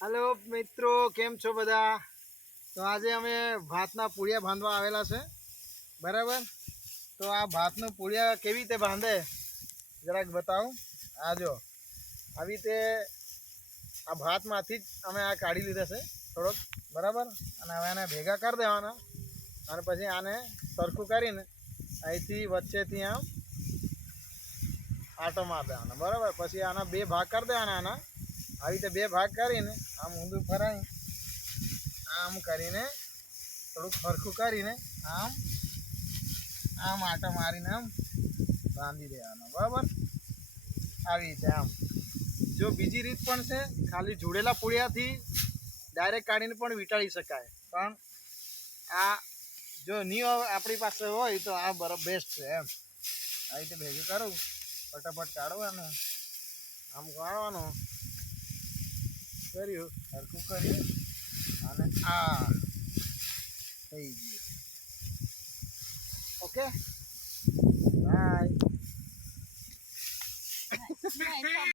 હાલો મિત્રો, કેમ છો બધા? તો આજે અમે ભાતના પૂળિયા બાંધવા આવેલા છે. બરાબર? તો આ ભાતનું પૂળિયા કેવી રીતે બાંધે જરાક બતાવું. આ જો, આવી રીતે આ ભાતમાંથી જ અમે આ કાઢી લીધા છે થોડોક. બરાબર? અને હવે આને ભેગા કરી દેવાના. અને પછી આને સરખું કરીને અહીંથી વચ્ચેથી આમ આટો મારી દેવાના. બરાબર? પછી આના બે ભાગ કરી દેવાના આના. આવી રીતે બે ભાગ કરીને આમ ઊંધું ફરાઈ આમ કરીને થોડુંક ફરખું કરીને આમ આમ આટો મારીને આમ બાંધી દેવાનો, બરાબર? આવી રીતે આમ. જો બીજી રીત પણ છે, ખાલી જોડેલા પૂળિયાથી ડાયરેક્ટ કાઢીને પણ વીંટાળી શકાય. પણ આ જો હોય આપણી પાસે હોય તો આ બરાબર બેસ્ટ છે એમ. આ રીતે ભેગું કરું, ફટાફટ કાઢવાનું, આમ કાઢવાનું. કર્યું હરખું કર્યું અને આ થઈ ગયું. ઓકે? બાય